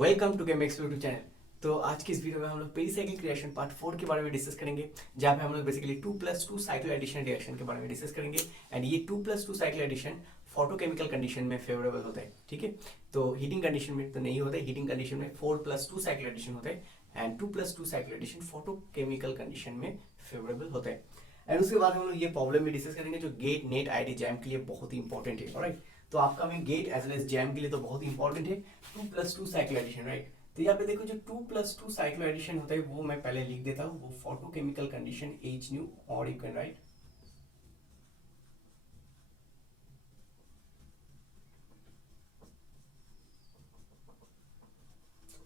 Welcome to Chemex YouTube channel. तो आज की इस वीडियो में हम लोग पेरिसाइक्लिक रिएक्शन पार्ट 4 के बारे में डिस्कस करेंगे, जहाँ पे हम लोग बेसिकली 2+2 साइक्लो एडिशन रिएक्शन के बारे में डिस्कस करेंगे। एंड ये 2+2 साइक्लो एडिशन फोटोकेमिकल कंडीशन में फेवरेबल होता है, ठीक है। तो हीटिंग कंडीशन में तो नहीं होता है, हीटिंग कंडीशन में 4+2 साइक्लो एडिशन होता है and 2+2 cyclo addition photochemical condition में फेवरेबल होता है। एंड उसके बाद हम लोग ये प्रॉब्लम भी डिस्कस करेंगे जो गेट नेट आईडी जैम के लिए बहुत ही इंपॉर्टेंट है, राइट। तो आपका में get as well as jam के लिए तो बहुत ही इंपॉर्टेंट है 2+2 साइक्लो एडिशन, राइट। तो यहाँ पे देखो जो 2+2 साइक्लो एडिशन होता है वो मैं पहले लिख देता हूँ, वो फोटोकेमिकल कंडीशन H न्यू, और you can write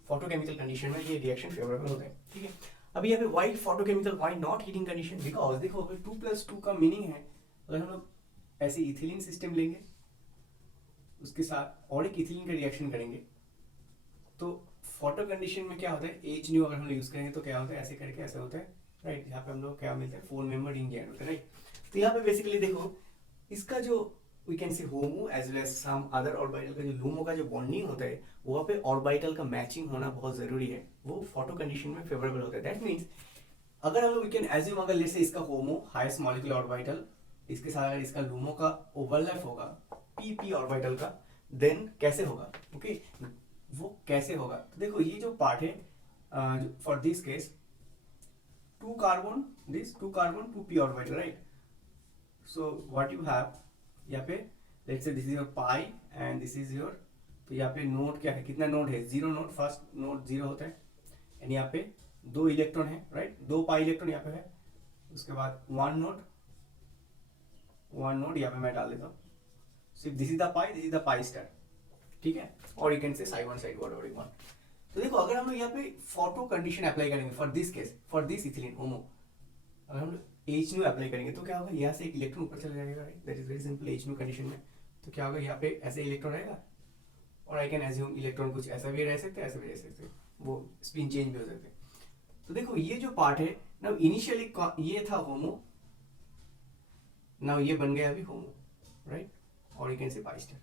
photochemical condition में ये रिएक्शन फेवरेबल होता है, ठीक है। अभी यहाँ पे why photochemical, why not heating condition, because देखो अगर 2+2 का मीनिंग है, अगर हम लोग ऐसे इथिलीन सिस्टम लेंगे उसके साथ और एक इथिलीन का रिएक्शन करेंगे तो फोटो कंडीशन में क्या होता है, एच न्यू अगर हम यूज करेंगे तो क्या होता है, ऐसे करके ऐसे होता है, राइट। यहाँ पे हम लोग क्या मिलता है, 4 मेंबर रिंग एंड होता है, राइट। तो यहाँ पे बेसिकली देखो इसका जो we can say HOMO as well as some other orbital का जो लूमो का जो बॉन्डिंग होता है वहाँ पे ऑर्बिटल का मैचिंग होना बहुत जरूरी है, वो फोटो कंडीशन में फेवरेबल होता है। दैट मीन्स अगर हम लोग वी कैन एज्यूम, अगर जैसे इसका होमो हाईएस्ट मॉलिक्यूलर ऑर्बिटल इसके साथ अगर इसका लूमो का ओवरलैप होगा पी ऑर्बिटल का, देन कैसे होगा, ओके वो कैसे होगा। तो देखो ये जो पार्ट है for this case 2 carbon, this 2 carbon 2 p orbital, right. So what you have यहाँ पे, let's say this is your pi and this is your, तो यहाँ पे नोड क्या है, कितना नोड है, 0 नोड, फर्स्ट नोड 0 होता है एंड यहाँ पे 2 इलेक्ट्रॉन है, राइट, 2 पाई इलेक्ट्रॉन यहाँ पे है। उसके बाद 1 नोड यहाँ पे मैं डाल देता हूँ, सिर्फ this is the pi, this is the pi star, ठीक है। और you can say side one side whatever you want. तो देखो अगर हम लोग यहाँ पे फोटो कंडीशन अप्लाई करेंगे for this case, for this ethylene HOMO, अगर हम लोग एच न्यू अप्लाई करेंगे तो क्या होगा, यहाँ से एक इलेक्ट्रॉन ऊपर चला जाएगा, right. That is very simple, H new condition में तो क्या होगा, यहाँ पे ऐसे इलेक्ट्रॉन रहेगा और आई कैन एज्यूम इलेक्ट्रॉन कुछ ऐसा भी रह सकते हैं, ऐसा भी रह सकते हैं, वो स्पिन चेंज भी हो सकते हैं। तो देखो ये जो पार्ट है ना, इनिशियली ये था होमो, ना ये बन गया अभी होमो, राइट। और you can say pi star,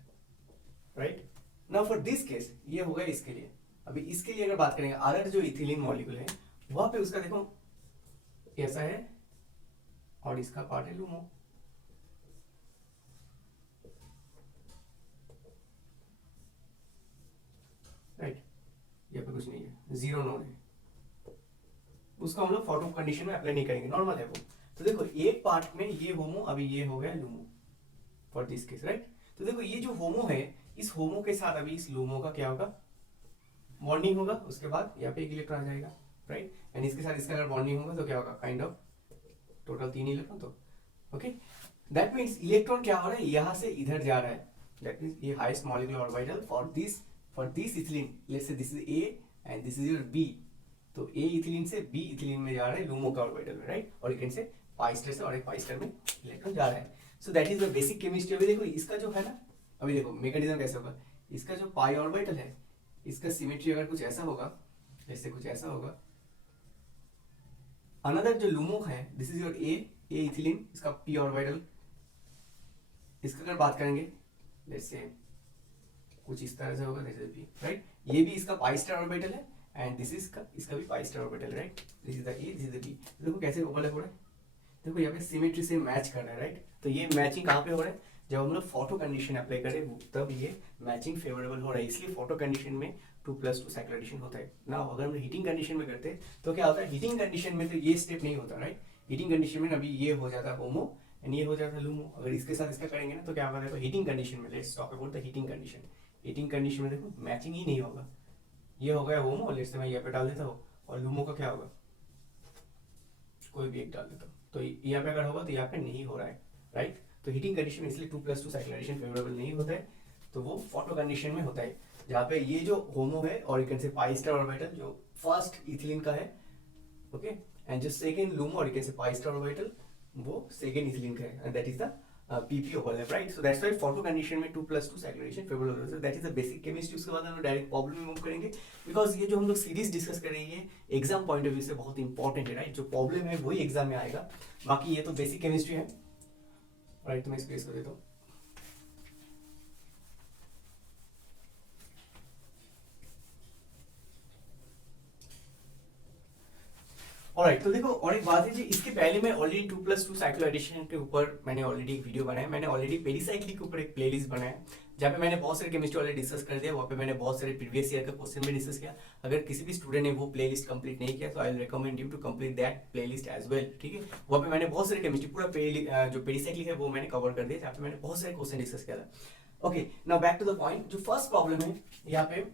right. Now for this case ये होगा इसके लिए। अभी इसके लिए अगर बात करेंगे, अदर जो इथिलीन मॉलिक्यूल है वहां पे उसका देखो ऐसा है और इसका पार्ट है लूमो, राइट। यहाँ पे कुछ नहीं है, 0 नोड है, उसका हम लोग फोटो कंडीशन में अप्लाई नहीं करेंगे, नॉर्मल है वो। तो देखो एक पार्ट में ये होमो, अभी ये हो गया LUMO for this case, right. तो देखो ये जो होमो है, इस होमो के साथ अभी इस लूमो का क्या होगा, बॉन्डिंग होगा। उसके बाद यहाँ पे एक इलेक्ट्रॉन आ जाएगा, राइट। एंड इसके साथ इसका अगर बॉन्डिंग होगा तो क्या होगा, काइंड ऑफ टोटल 3 इलेक्ट्रॉन, तो ओके। दैट मीन्स इलेक्ट्रॉन क्या हो रहा है, यहाँ से इधर जा रहा है। दैट मीन्स ये highest molecular orbital for this ethylene, let's say this is A and this is your B, तो ए इथिलीन से बी इथिलीन में जा रहा है लूमो का ऑर्बिटल में, राइट। और इनसे से पाइस्टर से और एक पाइस्टर में इलेक्ट्रॉन जा रहा है। So that is the basic chemistry. अभी देखो इसका जो है ना, अभी देखो मैकेनिज्म कैसे होगा, इसका जो पाई ऑर्बिटल है इसका सिमेट्री अगर कुछ ऐसा होगा, जैसे कुछ ऐसा होगा, अनदर जो लूमो है this is your A ethylene, इसका पी ऑर्बिटल, इसका अगर बात करेंगे जैसे कुछ इस तरह से होगा, जैसे पी, राइट। ये भी इसका पाई स्टार ऑर्बिटल है एंड दिस इज इसका भी pi star orbital, right. This is the A, this is the B. देखो कैसे ओवरलैप हो रहा है, देखो यहाँ पे सिमेट्री से मैच कर रहा है, राइट। तो ये मैचिंग कहाँ पे हो रहा है, जब हम लोग फोटो कंडीशन अप्लाई करें तब ये मैचिंग फेवरेबल हो रहा है, इसलिए फोटो कंडीशन में 2+2 साइक्लो एडिशन होता है ना। अगर हम हीटिंग कंडीशन में करते हैं तो क्या होता है, हीटिंग कंडीशन में तो ये स्टेप नहीं होता, राइट। हीटिंग कंडीशन में अभी ये हो जाता है होमो एंड ये हो जाता है लूमो। अगर इसके साथ इसका करेंगे ना तो क्या होगा, देखो हीटिंग कंडीशन में, let's talk about the heating condition. Heating condition में देखो मैचिंग ही नहीं होगा, ये हो गया होमो, लेट्स से मैं यहाँ पे डाल देता हूँ, और लूमो का क्या होगा, कोई भी एक डाल देता हूँ, तो यहाँ पे अगर होगा तो यहाँ पे नहीं हो रहा है, राइट। तो हीटिंग कंडीशन में इसलिए 2+2 साइक्लो एडिशन फेवरेबल नहीं होता है, तो वो फोटो कंडीशन में होता है, जहाँ पे ये जो होमो है और यू कैन से पाई स्टार ऑर्बिटल जो फर्स्ट इथिलीन का है, ओके, एंड जो सेकंड लूमो और यू कैन से पाई स्टार ऑर्बिटल वो सेकंड इथिलीन का है, and that is the PP overlap, right. So that's why photo condition में 2+2 साइक्लो एडिशन फेवरेबल होता है। That is the basic chemistry. उसके बाद हम लोग डायरेक्ट प्रॉब्लम में मूव करेंगे, बिकॉज ये जो हम लोग सीरीज डिस्कस कर रहे हैं एग्जाम पॉइंट ऑफ व्यू से बहुत इंपॉर्टेंट है, राइट। जो प्रॉब्लम है वही एग्जाम में आएगा, बाकी ये तो बेसिक केमिस्ट्री है, राइट। तो मैं स्पेस कर देता हूँ। ऑलराइट, तो देखो और एक बात है जी, इसके पहले मैं ऑलरेडी 2+2 साइक्लो एडिशन के ऊपर मैंने ऑलरेडी एक वीडियो बनाया, मैंने ऑलरेडी पेरिसाइक्लिक के ऊपर एक प्लेलिस्ट बनाया जहाँ पे मैंने बहुत सारे केमिस्ट्री ऑलरेडी डिस्कस कर दिया, वहाँ पे मैंने बहुत सारे प्रीवियस ईयर का क्वेश्चन भी डिस्कस किया। अगर किसी भी स्टूडेंट ने वो प्लेलिस्ट कंप्लीट नहीं किया तो I will recommend you to complete that playlist as well, ठीक है। वहाँ पे मैंने बहुत सारे केमिस्ट्री पूरा जो पेरिसाइक्लिक है वो मैंने कवर कर दिया, जहाँ पे मैंने बहुत सारे क्वेश्चन डिस्कस किया था। Okay, now back to the point. जो फर्स्ट प्रॉब्लम है यहाँ पे,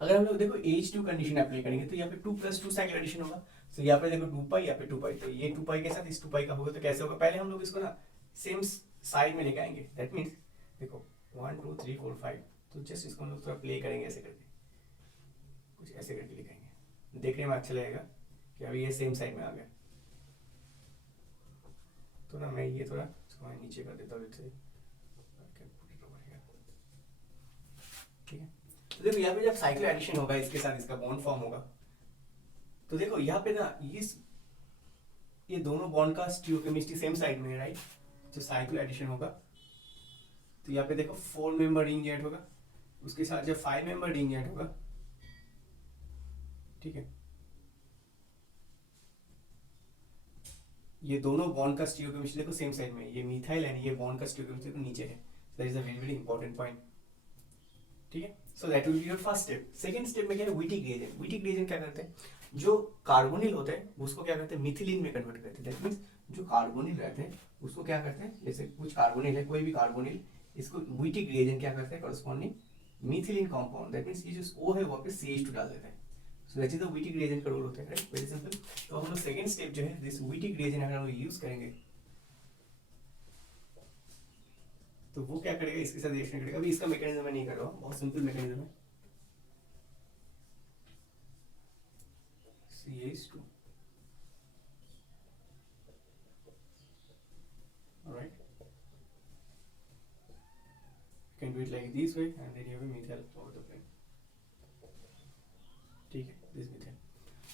अगर हम लोग देखो H2 कंडीशन अप्लाई करेंगे तो यहाँ पे 2+2 साइकिल एडिशन होगा। तो यहाँ पे देखो 2 पाई, यहाँ पे 2 पाई, तो ये 2 पाई के साथ इस 2 पाई का होगा तो कैसे होगा, पहले हम लोग इसको ना सेम साइड में लेके आएंगे। दैट मीन्स देखो 1 2 3 4 5, तो जस्ट इसको हम लोग थोड़ा प्ले करेंगे ऐसे करके, कुछ ऐसे करके लिखेंगे, देखने में अच्छा लगेगा कि अभी ये सेम साइड में आ गया। तो ना मैं ये थोड़ा इसको नीचे कर देता हूँ, ठीक है। तो देखो यहाँ पे जब साइक्लो एडिशन होगा, इसके साथ इसका बॉन्ड फॉर्म होगा, तो देखो यहाँ पे ना ये दोनों बॉन्ड का स्टीरियोकेमिस्ट्री सेम साइड में है, राइट। जो साइक्लो एडिशन होगा तो यहाँ पे देखो 4 मेंबर रिंग ऐड होगा, उसके साथ जब 5 मेंबर रिंग ऐड होगा, ठीक है, ये दोनों बॉन्ड का स्टीरियोकेमिस्ट्री देखो सेम साइड में, ये मिथाइल एंड ये बॉन्ड का स्टीरियोकेमिस्ट्री तो नीचे है। That is a very very important point, ठीक है। सो that will be your first step. Second step में क्या है, विटिक रिएजेंट। विटिक रिएजेंट क्या करते हैं, जो कार्बोनिल होते हैं उसको क्या करते हैं, मिथिलीन में कन्वर्ट करते हैं। दैट मींस जो कार्बोनिल रहते हैं उसको क्या करते हैं, जैसे कुछ कार्बोनिल है, कोई भी कार्बोनिल, इसको विटिक रिएजेंट क्या करते हैं, corresponding methylene compound, that means ये जो O है वहां पे CH2 डाल देते हैं। So that is the Wittig reagent का रोल होता है, राइट, वेरी सिंपल। तो हम लोग सेकंड स्टेप जो है, दिस विटिक रिएजेंट अगर हम लोग यूज करेंगे तो वो क्या करेगा, इसके साथ रिएक्शन करेगा। अभी इसका मैकेनिज्म मैं नहीं कर रहा हूँ, बहुत सिंपल मैकेनिज्म है। CH2, alright, you can do it like this way and then you have a methyl over the plane, ठीक है, this methyl।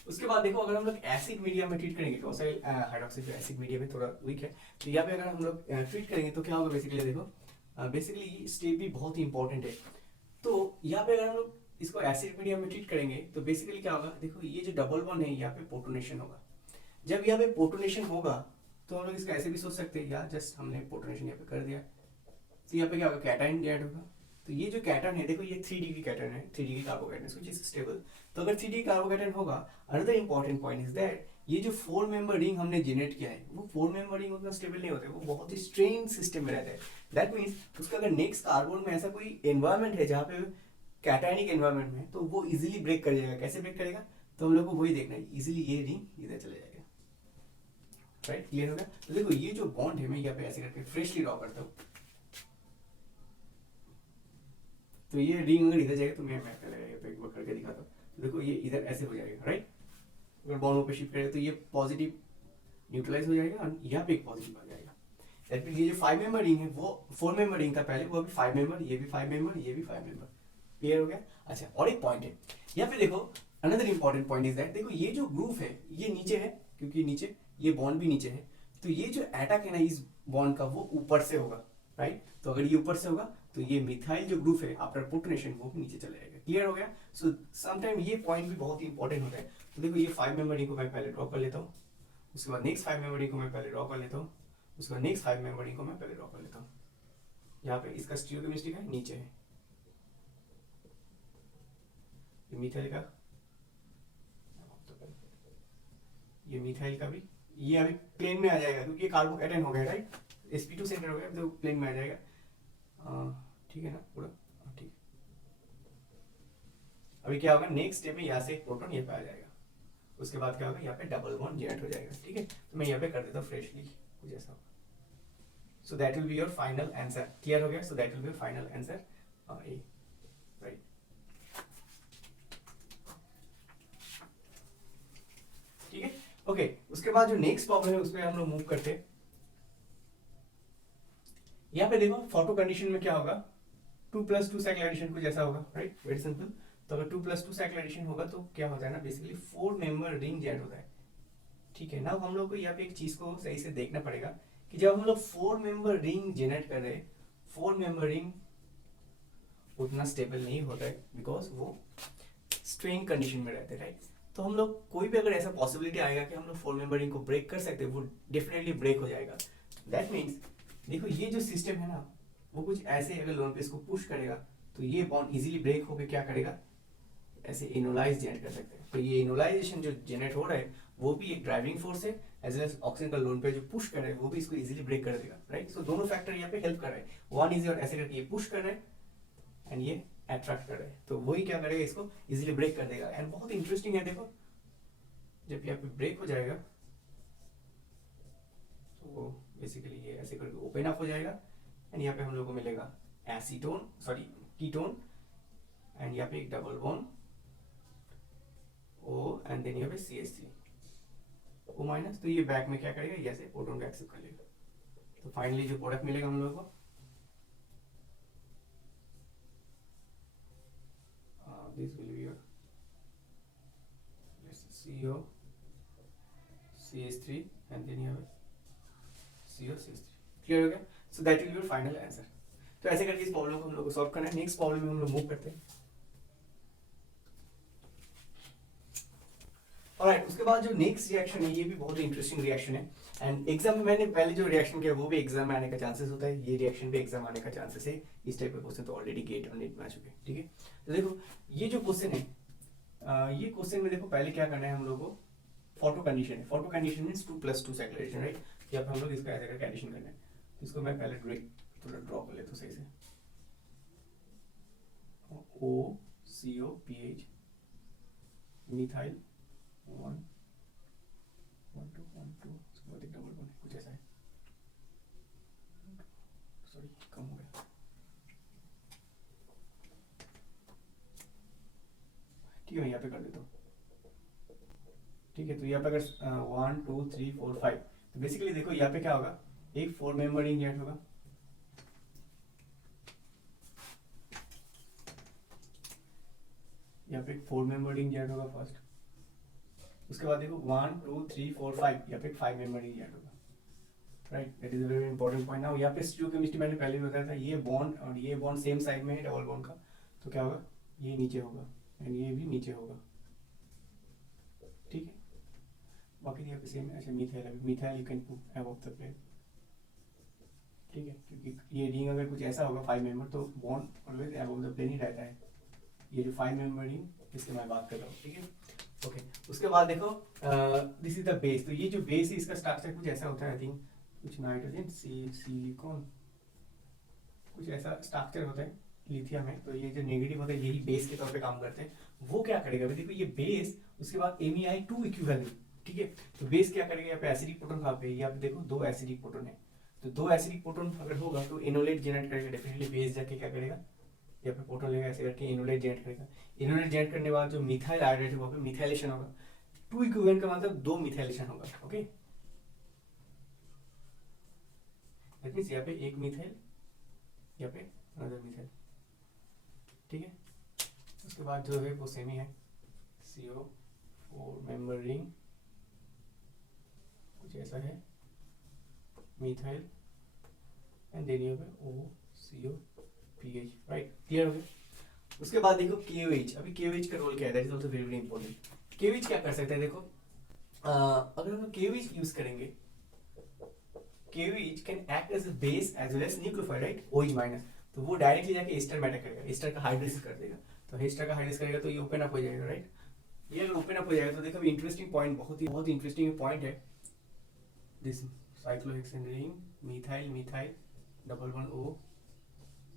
उसके बाद देखो अगर हम लोग एसिड मीडियम में ट्रीट करेंगे, टॉसाइल हाइड्रोक्सी जो एसिड मीडियम में थोड़ा वीक है, तो यहाँ पे अगर हम लोग ट्रीट करेंगे तो क्या होगा, बेसिकली देखो बेसिकली ये स्टेप भी बहुत ही इंपॉर्टेंट है। तो यहाँ पे अगर हम लोग इसको एसिड मीडियम में ट्रीट करेंगे तो बेसिकली क्या होगा, देखो ये जो डबल बॉन्ड है यहाँ पे प्रोटोनेशन होगा। जब यहाँ पे प्रोटोनेशन होगा तो हम लोग इसका ऐसे भी सोच सकते हैं, यार जस्ट हमने प्रोटोनेशन यहाँ पे कर दिया, तो यहाँ पे क्या होगा, कैटायन ऐड होगा। तो ये जो कैटन है देखो, ये 3 डिग्री कैटन है, 3 डिग्री कार्बोकैटन, व्हिच इज स्टेबल। तो अगर 3 डिग्री कार्बोकैटन होगा, another important point is that ये जो 4 मेंबर रिंग हमने जनरेट किया है वो 4 मेंबर रिंग उतना स्टेबल नहीं होते, वो बहुत ही स्ट्रेन सिस्टम में रहते हैं। दैट मींस उसका अगर नेक्स्ट कार्बन में ऐसा कोई एनवायरनमेंट है जहाँ पे कैटायनिक एनवायरनमेंट में, तो वो इजीली ब्रेक कर जाएगा। कैसे ब्रेक करेगा, तो हम लोग को वही देखना है, इजीली ये रिंग इधर चले जाएगा, राइट, क्लियर हो गया। तो देखो ये जो बॉन्ड है मैं यहाँ पे ऐसे करके फ्रेशली ड्रॉ करता हूँ, तो ये रिंग अगर इधर जाएगा तो मैं करके दिखाता हूँ, तो देखो ये इधर ऐसे हो जाएगा, राइट। अगर बॉन्ड पे शिफ्ट करेगा तो ये पॉजिटिव न्यूट्रलाइज हो जाएगा और यहाँ पे एक पॉजिटिव आ जाएगा। दैट मींस ये जो 5 मेंबर रिंग है वो 4 मेंबर रिंग था पहले, वो अभी 5 मेंबर, ये भी 5 मेंबर, ये भी 5 मेंबर, क्लियर हो गया। अच्छा, और एक पॉइंट है यहाँ पे देखो, another important point is that देखो ये जो ग्रुप है ये नीचे है, क्योंकि नीचे ये बॉन्ड भी नीचे है, तो ये जो अटैक है ना इस बॉन्ड का वो ऊपर से होगा, राइट। तो अगर ये ऊपर से होगा तो ये मिथाइल जो ग्रुप है आफ्टर प्रोटोनेशन वो भी नीचे चले जाएगा, क्लियर हो गया। सो समटाइम ये पॉइंट भी बहुत ही इंपॉर्टेंट होता है। तो देखो ये 5 मेंबर रिंग को मैं पहले ड्रॉ कर लेता हूँ, उसके बाद नेक्स्ट 5 मेंबर रिंग को मैं पहले ड्रॉ कर लेता हूँ, उसके बाद नेक्स्ट 5 मेंबर रिंग को मैं पहले ड्रॉ कर लेता हूँ। यहाँ पे इसका स्टीरियोकेमिस्ट्री का नीचे है, ये मिथाइल का, ये मिथाइल का भी, ये अभी प्लेन में आ जाएगा क्योंकि ये कार्बोकैटायन हो गया, राइट, sp2 सेंटर हो गया तो प्लेन में आ जाएगा, ठीक है ना पूरा, ठीक। अभी क्या होगा, नेक्स्ट स्टेप में यहाँ से एक प्रोटॉन यहाँ पे आ जाएगा, उसके बाद क्या होगा, यहाँ पे डबल बॉन्ड जनरेट हो जाएगा, ठीक है। तो मैं यहाँ पे कर देता हूँ फ्रेशली कुछ ऐसा। सो that will be your final answer, clear हो गया। So that will be your final answer A, right. ठीक है, ओके। उसके बाद जो नेक्स्ट प्रॉब्लम है उस पर हम लोग मूव करते हैं। यहाँ पे देखो फोटो कंडीशन में क्या होगा, 2+2 साइकिल एडिशन कुछ ऐसा होगा, राइट, वेरी सिंपल। तो अगर 2+2 साइकिल एडिशन होगा तो क्या होता है ना, बेसिकली 4 मेंबर रिंग जनरेट होता है, ठीक है ना। हम लोग को यहाँ पे एक चीज को सही से देखना पड़ेगा कि जब हम लोग 4 मेंबर रिंग जनरेट कर रहे हैं, 4 मेंबर रिंग उतना स्टेबल नहीं होता है बिकॉज वो स्ट्रेन कंडीशन में रहते हैं, राइट। तो हम लोग कोई भी अगर ऐसा पॉसिबिलिटी आएगा कि हम लोग 4 मेंबर रिंग को ब्रेक कर सकते हैं, वो डेफिनेटली ब्रेक हो जाएगा। दैट मीन्स देखो ये जो सिस्टम है ना, वो कुछ ऐसे अगर लोन पे इसको पुश करेगा तो ये बॉन्ड इजीली ब्रेक होकर क्या करेगा, ऐसे इनोलाइज जनरेट कर सकते हैं। तो ये इनोलाइजेशन जो जनरेट हो रहा है वो भी एक ड्राइविंग फोर्स है, एज वेल एज ऑक्सीजन का लोन पे जो पुश कर रहा है वो भी इसको इजीली ब्रेक कर देगा, राइट। सो दोनों फैक्टर यहाँ पे हेल्प कर रहे हैं, वन इज और ऐसे करके ये पुश कर रहे हैं एंड ये अट्रैक्ट कर रहे हैं, तो वही क्या करेगा, इसको इजीली ब्रेक कर देगा। एंड बहुत इंटरेस्टिंग है, देखो जब यहाँ पे ब्रेक हो जाएगा तो बेसिकली ये ऐसे करके ओपन अप हो जाएगा एंड यहाँ पे हम लोग को मिलेगा एसीटोन, सॉरी कीटोन, एंड यहाँ पे एक double bond O and then यहाँ पे CH3 O माइनस। तो ये बैक में क्या करेगा, ये ऐसे प्रोटॉन को एक्सेप्ट कर लेगा। तो फाइनली जो प्रोडक्ट मिलेगा हम लोगों को, this will be your CO CH3 and then यहाँ पे CO CH3। क्लियर हो गया? So that will be your final answer. तो ऐसे करके इस प्रॉब्लम को हम लोग को सॉल्व करना है। नेक्स्ट प्रॉब्लम में हम लोग मूव करते हैं। ऑलराइट, उसके बाद जो नेक्स्ट रिएक्शन है ये भी बहुत इंटरेस्टिंग रिएक्शन है एंड एग्जाम में मैंने पहले जो रिएक्शन किया वो भी एग्जाम में आने का चांसेस होता है, ये रिएक्शन भी एग्जाम आने का चांसेस है। इस टाइप के क्वेश्चन तो ऑलरेडी गेट और नेट में आ चुके हैं, ठीक है। तो देखो ये जो क्वेश्चन है, ये क्वेश्चन में देखो पहले क्या करना है हम लोग को, फोटो कंडीशन है। Photo condition means 2+2 secretion, right. यहाँ पे हम लोग इसका ऐसे का कंडीशन करना है। तो इसको मैं पहले थोड़ा ड्रॉ कर लेता हूँ सही से। OCOPH मिथाइल 1 2 1 2, उसके बाद एक डबल बॉन्ड कुछ ऐसा है, सॉरी कम हो गया, ठीक है मैं यहाँ पे कर देता हूँ, ठीक है। तो यहाँ पे अगर 1 2 3 4 5, तो बेसिकली देखो यहाँ पे क्या होगा, एक 4 मेंबर रिंग जनरेट होगा, यहाँ पे एक 4 मेंबर रिंग जनरेट होगा फर्स्ट। उसके बाद देखो 1 2 3 4 5, यहाँ पे 5 मेंबर रिंग जनरेट होगा, right. That is a very important point. Now यहाँ पे स्टियोकेमिस्ट्री मैंने पहले भी बताया था, ये बॉन्ड और ये बॉन्ड सेम साइड में है डबल बॉन्ड का, तो क्या होगा, ये नीचे होगा एंड ये भी नीचे होगा, ठीक है। बाकी यहाँ पे सेम है। अच्छा methyl you can put above the plate, ठीक है, क्योंकि ये रिंग अगर कुछ ऐसा होगा 5 मेंबर तो bond always above the plane ही रहता है। ये जो 5 मेंबर रिंग इसके मैं बात कर रहा हूँ, ठीक है, ओके। उसके बाद देखो दिस इज द बेस। तो ये जो बेस है इसका स्ट्रक्चर कुछ ऐसा होता है, आई थिंक कुछ नाइट्रोजन सिलिकॉन कुछ ऐसा स्ट्रक्चर होता है लिथियम है। तो ये जो नेगेटिव होता है यही बेस के तौर पे काम करते हैं। वो क्या करेगा, देखो ये बेस, उसके बाद Me2 इक्विवेलेंट, ठीक है। तो बेस क्या करेगा, यहाँ पे एसिडिक प्रोटॉन कहाँ पे, यहाँ पे देखो 2 एसिडिक प्रोटॉन है, तो 2 एसिडिक प्रोटॉन अगर होगा तो इनोलेट जनरेट करेगा डेफिनेटली। बेस जाके क्या करेगा, यहाँ पे प्रोटॉन लेगा, ऐसे करके इनोलेट जनरेट करेगा। इनोलेट जनरेट करने के बाद जो मिथाइल आयोडाइड है वहाँ पे मिथाइलेशन होगा। 2 इक्विवेलेंट का मतलब 2 मिथाइलेशन होगा, ओके। दैट मींस यहाँ पे एक मिथाइल, यहाँ पे अनदर मिथाइल, ठीक है। उसके बाद जो है वो सेम ही है, CO4 मेंबर रिंग कुछ ऐसा है, मिथाइल एंड देन यहाँ पे OCOPH, राइट, क्लियर हो गया। उसके बाद देखो KOH। अभी KOH का रोल क्या है, that is also very very important. KOH क्या कर सकते हैं, देखो अगर हम KOH यूज करेंगे, KOH can act as a base as well as nucleophile, right, OH minus. तो वो डायरेक्टली जाके एस्टर में अटैक करेगा, एस्टर का हाइड्रोलिसिस कर देगा। तो एस्टर का हाइड्रोलिसिस करेगा तो ये ओपन अप हो जाएगा, राइट। ये अगर ओपन अप हो जाएगा तो देखो इंटरेस्टिंग पॉइंट, बहुत ही इंटरेस्टिंग पॉइंट है this cyclohexane ring, methyl double bond O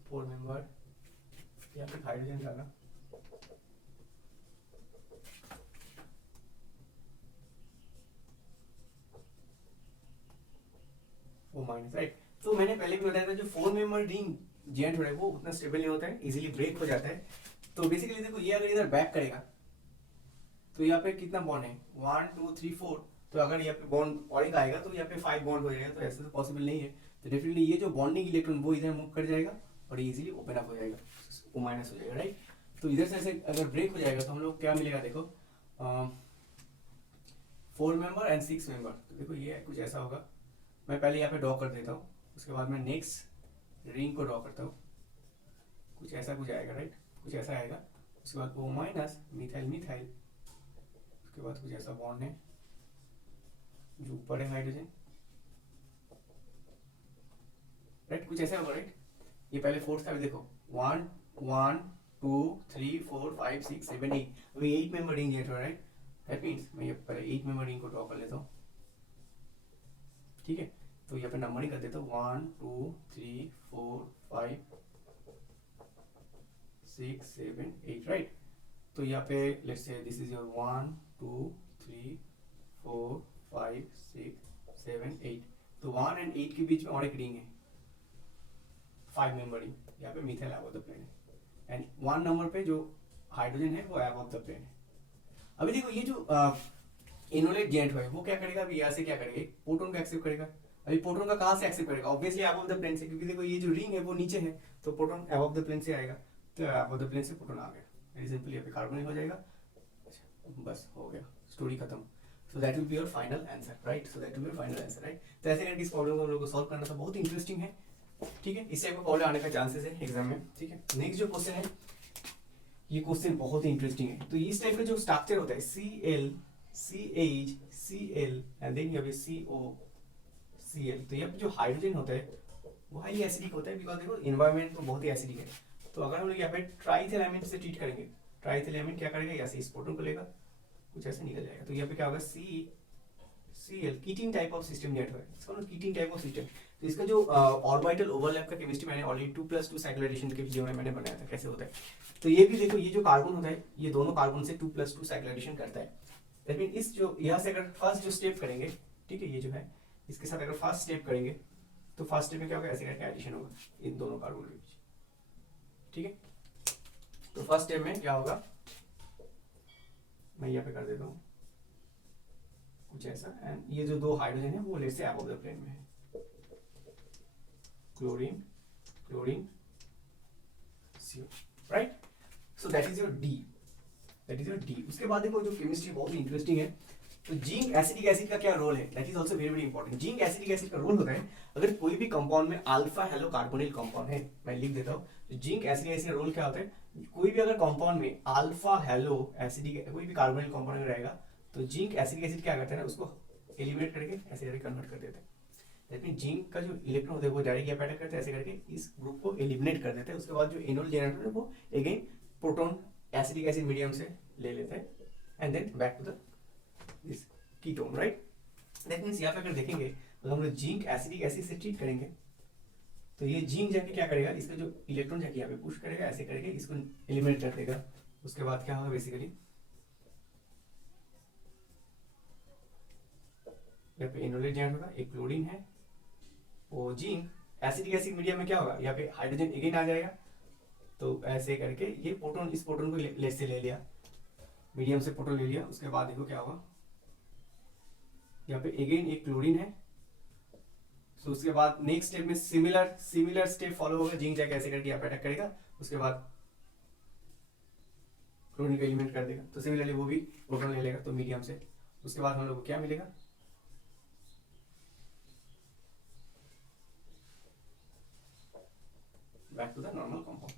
4 member, यहाँ पे हाइड्रोजन डाला, O माइनस, राइट। तो मैंने पहले भी बताया था जो 4 मेंबर रिंग जेंट हो रहा है वो उतना स्टेबल नहीं होता है, इजीली ब्रेक हो जाता है। तो बेसिकली देखो ये अगर इधर बैक करेगा तो यहाँ पे कितना बॉन्ड है, 1 2 3 4। तो अगर यहाँ पे बॉन्ड और एक आएगा तो यहाँ पे 5 बॉन्ड हो जाएगा, तो ऐसे तो पॉसिबल नहीं है। तो डेफिनेटली ये जो बॉन्डिंग इलेक्ट्रॉन वो इधर मूव कर जाएगा और ये इजीली ओपन अप हो जाएगा, O माइनस हो जाएगा, राइट। तो इधर से ऐसे अगर ब्रेक हो जाएगा तो हम लोग क्या मिलेगा, देखो 4 मेंबर एंड 6 मेंबर। तो देखो ये कुछ ऐसा होगा, मैं पहले यहाँ पे ड्रॉ कर देता हूँ, उसके बाद मैं नेक्स्ट रिंग को ड्रॉ करता हूँ, कुछ ऐसा कुछ आएगा, राइट, कुछ ऐसा आएगा। उसके बाद O माइनस मिथाइल, उसके बाद कुछ ऐसा बॉन्ड है जो ऊपर है हाइड्रोजन, राइट, कुछ ऐसा होगा, राइट। ये पहले फोर्थ का भी देखो, 1 1 2 3 4 5 6 7 8, अभी 8 मेंबर रिंग है, राइट। दैट मींस मैं ये पहले 8 मेंबर रिंग को ड्रॉ कर लेता हूँ, ठीक है। तो यहाँ पे नंबरिंग कर देता हूँ 1 2 3 4 5 6 7 8, राइट। तो यहाँ पे let's say this is your 1 2 3 4 5 6 7 8, तो 1 एंड 8 के बीच में और एक रिंग है 5 मेंबर रिंग, यहाँ पे मिथाइल अबव द प्लेन है, एंड 1 नंबर पे जो हाइड्रोजन है वो अबव द प्लेन है। अभी देखो ये जो इनोलेट जेंट है वो क्या करेगा, अभी यहाँ से क्या करेगा, प्रोटॉन को एक्सेप्ट करेगा। अभी प्रोटॉन का कहाँ से एक्सेप्ट करेगा, ऑब्वियसली अबव द प्लेन से, क्योंकि देखो ये जो रिंग है वो नीचे है, तो प्रोटॉन अबव द प्लेन से आएगा, तो अबव द प्लेन से प्रोटॉन आ गया, वेरी सिंपल, यहाँ पे कार्बन हो जाएगा, बस हो गया, स्टोरी खत्म। सो that will be your final answer, right. So that will be your final answer, right. तो ऐसे करके इस प्रॉब्लम को हम लोग को सॉल्व करना था, बहुत इंटरेस्टिंग है, ठीक है। इस टाइप का प्रॉब्लम आने का चांसेस है एग्जाम में, ठीक है। नेक्स्ट जो क्वेश्चन है, ये क्वेश्चन बहुत ही इंटरेस्टिंग है। तो इस टाइप का जो स्ट्रक्चर होता है Cl CH Cl and then यहाँ पे CO Cl, तो यहाँ पे जो हाइड्रोजन होता है वो हाईली एसिडिक होता है, बिकॉज देखो इन्वायरमेंट तो बहुत ही एसिडिक है। तो अगर हम लोग यहाँ पे ट्राइथिलामीन से ट्रीट करेंगे, ट्राइथिलामीन क्या करेगा, यहाँ से इस प्रोटॉन को लेगा, कुछ ऐसे निकल जाएगा, तो यहाँ पे क्या होगा Cl, ketene type of system जेट है, इसका ना कीटिन टाइप ऑफ सिस्टम। तो इसका जो ऑर्बिटल ओवरलैप का केमिस्ट्री मैंने ऑलरेडी 2+2 साइक्लोएडिशन के वीडियो में मैंने बनाया था कैसे होता है। तो ये भी देखो, ये जो कार्बन होता है ये दोनों कार्बन से 2+2 साइक्लोएडिशन करता है। दैट मीन इस जो यहाँ से अगर फर्स्ट जो स्टेप करेंगे, ठीक है, ये जो है इसके साथ अगर फर्स्ट स्टेप करेंगे तो फर्स्ट स्टेप में क्या होगा, ऐसे करके एडिशन होगा इन दोनों कार्बन के बीच, ठीक है। तो फर्स्ट स्टेप में क्या होगा, मैं यहाँ पे कर देता हूँ कुछ ऐसा, एंड ये जो दो हाइड्रोजन है वो लेट से अबव द प्लेन में है, chlorine chlorine CO, right. So that is your D, that is your D. उसके बाद देखो जो केमिस्ट्री बहुत ही इंटरेस्टिंग है, तो जिंक एसिडिक एसिड का क्या रोल है, that is also very very important. Zinc acidic acid का रोल होता है, अगर कोई भी कंपाउंड में अल्फा हेलो कार्बोनिल कंपाउंड है, मैं लिख देता हूँ, तो जिंक एसिडिक एसिड का रोल क्या होता है, कोई भी अगर कंपाउंड में अल्फा हेलो एसिडिक कोई भी कार्बोनिल कंपाउंड रहेगा, तो जिंक एसिडिक एसिड क्या करता है ना, उसको एलिमिनेट करके ऐसे करके कन्वर्ट कर देता है। दैट मीन जिंक का जो इलेक्ट्रॉन होता है वो डायरेक्ट अटैक करते हैं, ऐसे करके इस ग्रुप को एलिमिनेट कर देते हैं। उसके बाद जो इनोल जनरेटर है वो again proton acidic acid medium से ले लेते हैं, and then back to the this ketone, right. That means यहाँ पे अगर देखेंगे तो हम लोग जिंक एसिडिक एसिड से ट्रीट करेंगे, तो ये जिंक जाके क्या करेगा, इसका जो इलेक्ट्रॉन जाके यहाँ पे पुश करेगा, ऐसे करके इसको एलिमिनेट कर देगा। उसके बाद क्या होगा, बेसिकली यहाँ पे इनोलेट जनरेट होगा, एक क्लोरीन है, वो जिंक एसिडिक एसिड मीडियम में क्या होगा, यहाँ पे हाइड्रोजन अगेन आ जाएगा, तो ऐसे करके ये प्रोटॉन इस प्रोटॉन को लेट से ले लिया, मीडियम से प्रोटॉन ले लिया। उसके बाद देखो क्या होगा, यहाँ पे अगेन एक क्लोरीन है, तो उसके बाद नेक्स्ट स्टेप में सिमिलर स्टेप फॉलो होगा, जिंक जाके ऐसे करके यहाँ पे अटैक करेगा, उसके बाद क्लोरीन को एलिमिनेट कर देगा, तो सिमिलरली वो भी प्रोटॉन ले लेगा, तो मीडियम से। उसके बाद हम लोग को क्या मिलेगा, back to the normal compound,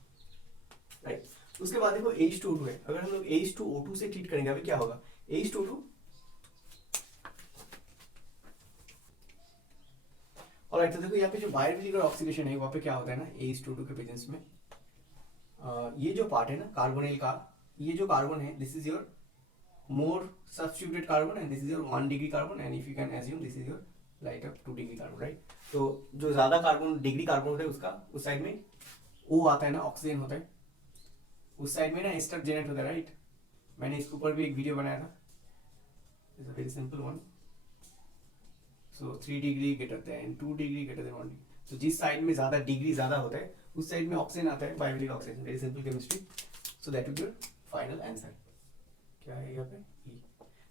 right. उसके बाद देखो H2O2 है, अगर हम लोग H2O2 से ट्रीट करेंगे, अभी क्या होगा, H2O2 ऑलराइट। तो देखो यहाँ पे जो बायोलॉजिकल ऑक्सीडेशन है वहाँ पे क्या होता है ना, H2O2 के प्रेजेंस में ये जो पार्ट है ना कार्बोनिल का, ये जो कार्बन है this is your more substituted carbon and this is your 1 degree carbon, and if you can assume this is your light of 2 degree carbon, right. तो जो ज्यादा कार्बन डिग्री कार्बन होता है उसका उस साइड में O आता है ना, ऑक्सीजन होता है, उस साइड में ना एस्टर जनरेट होता है, राइट। मैंने इसके ऊपर भी एक वीडियो बनाया था, it's a very simple one. So 3 degree greater than 2 degree greater than 1 degree, तो जिस साइड में ज्यादा डिग्री ज्यादा होता है उस साइड में ऑक्सीजन आता है, biological oxygen, very simple chemistry. So that will be your final answer, क्या है यहाँ पे E।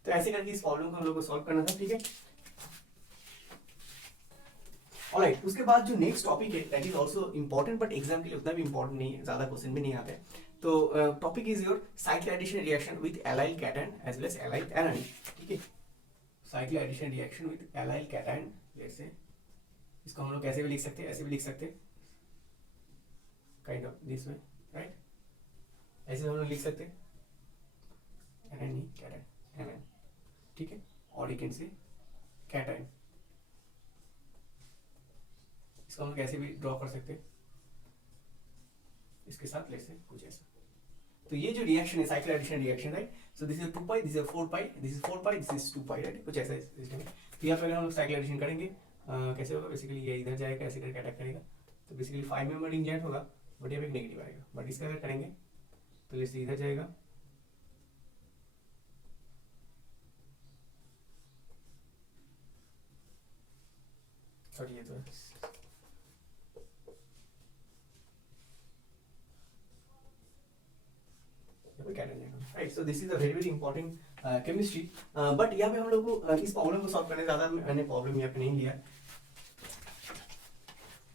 तो ऐसे करके इस प्रॉब्लम को हम लोग को सॉल्व करना था, ठीक है। ऑलराइट, उसके बाद जो नेक्स्ट टॉपिक है that is also important, but exam के लिए उतना भी इंपॉर्टेंट नहीं है, ज्यादा क्वेश्चन भी नहीं आते। तो topic is your cyclic addition reaction with allyl cation as well as allyl anion, ठीक है। Cyclic addition reaction with allyl cation, जैसे इसको हम लोग कैसे भी लिख सकते हैं, ऐसे भी लिख सकते हैं, kind of this way, right. ऐसे हम लोग लिख सकते हैं एनायन कैटायन एनायन, ठीक है, और यू कैन से कैटायन। इसको हम कैसे भी ड्रॉ कर सकते हैं इसके साथ, लेट्स से कुछ ऐसा। तो ये जो रिएक्शन है cyclic addition reaction, right, so this is 2 pi, this is 4 pi, this is 4 pi, this is 2 pi, right, कुछ ऐसा सिस्टम है। तो यहाँ पे अगर हम लोग साइक्लिक एडिशन करेंगे कैसे होगा, बेसिकली ये इधर जाएगा, ऐसे करके अटैक करेगा, तो बेसिकली 5 मेंबर रिंग जॉइंट होगा, बट यहाँ पे एक नेगेटिव आएगा। बट इसका अगर करेंगे तो लेट्स इधर जाएगा, सॉरी ये तो right. So this is a very very important chemistry, but यहाँ पे हम लोग को इस प्रॉब्लम को सॉल्व करने ज़्यादा मैंने प्रॉब्लम यहाँ पे नहीं लिया।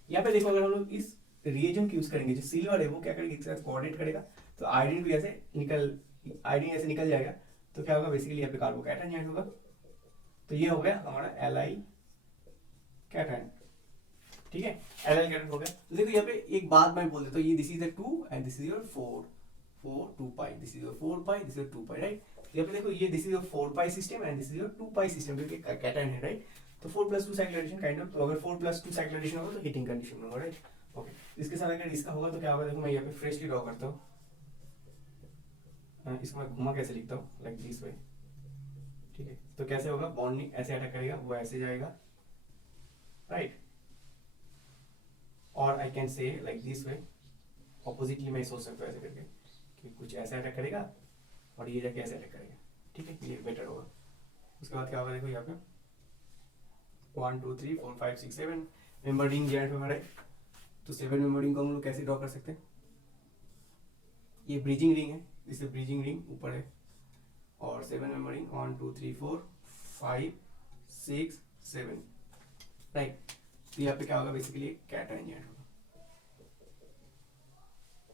यहाँ पे देखो, अगर हम लोग इस रिएजेंट यूज करेंगे, जो सिल्वर है वो क्या करेगा, इसका कोऑर्डिनेट करेगा, तो आयोडीन भी ऐसे निकल जाएगा, तो क्या होगा, बेसिकली यहाँ पे कार्बोकैटायन ऐड होगा, तो ये हो गया हमारा एलाइल कैटायन, ठीक है, एलाइल कैटायन हो गया। तो देखो यहाँ पे एक बात मैं बोल देता हूँ, ये this is the 2 and this is your 4 2 pi, this is your 4 pi, this is your 2 pi, right. यहाँ पे देखो, ये this is your 4 pi system and this is your 2 pi system, क्योंकि कैटायन है, राइट। तो 4 + 2 साइक्लिक एडिशन काइंड ऑफ, तो अगर 4 + 2 cyclic addition होगा तो हीटिंग कंडीशन में होगा, राइट, ओके। इसके साथ अगर इसका होगा तो क्या होगा, देखो मैं यहाँ पे फ्रेशली ड्रॉ करता हूँ, इसको मैं घुमा कैसे लिखता हूँ, लाइक दिस वे, ठीक है। तो कैसे होगा, बॉन्डिंग ऐसे अटैक करेगा, वो ऐसे जाएगा, राइट, और I can say like this way, oppositely मैं सोच सकता हूँ ऐसे करके कि कुछ ऐसे अटैक करेगा और ये जाके ऐसे अटैक करेगा, ठीक है, ये बेटर होगा। उसके बाद क्या होगा, देखो यहाँ पे 1 2 3 4 5 6 7 मेंबर रिंग जॉइंट होगा, राइट। तो 7 मेंबर रिंग को हम लोग कैसे ड्रॉ कर सकते हैं, ये ब्रिजिंग रिंग है, इससे ब्रिजिंग रिंग ऊपर है, और 7 मेंबर रिंग 1 2 3 4 5 6 7, राइट। तो यहाँ पे क्या होगा, बेसिकली कैटायन जॉइंट होगा,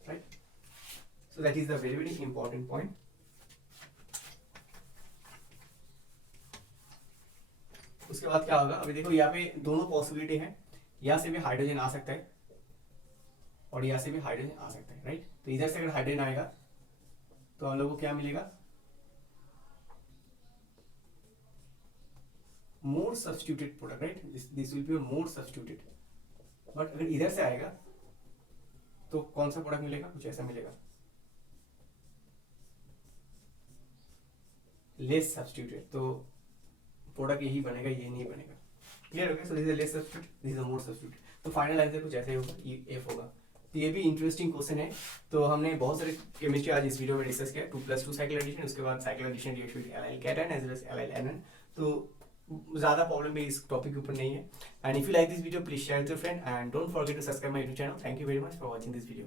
right. So that is the very very important point. उसके बाद क्या होगा, अभी देखो यहाँ पे दोनों पॉसिबिलिटी है, यहाँ से भी हाइड्रोजन आ सकता है और यहाँ से भी हाइड्रोजन आ सकता है, राइट। तो इधर से अगर हाइड्रोजन आएगा तो हम लोग को क्या मिलेगा, मोर substituted product, right, this will be more substituted. But अगर इधर से आएगा तो कौन सा प्रोडक्ट मिलेगा, कुछ ऐसा मिलेगा, लेस सब्स्टिट्यूटेड, तो प्रोडक्ट यही बनेगा, ये नहीं बनेगा, क्लियर हो गया। सो this is less substitute, this is more substitute, तो फाइनल आंसर कुछ ऐसे होगा, ये एफ होगा। तो ये भी इंटरेस्टिंग क्वेश्चन है। तो हमने बहुत सारे केमिस्ट्री आज इस वीडियो में डिस्कस किया, 2 + 2 साइक्लिक एडिशन, उसके बाद cyclic addition reaction with allyl cation as well as allyl anion. तो ज़्यादा प्रॉब्लम भी इस टॉपिक के ऊपर नहीं है। And if you like this video please share with your friend and don't forget to subscribe my YouTube channel. Thank you very much for watching this video.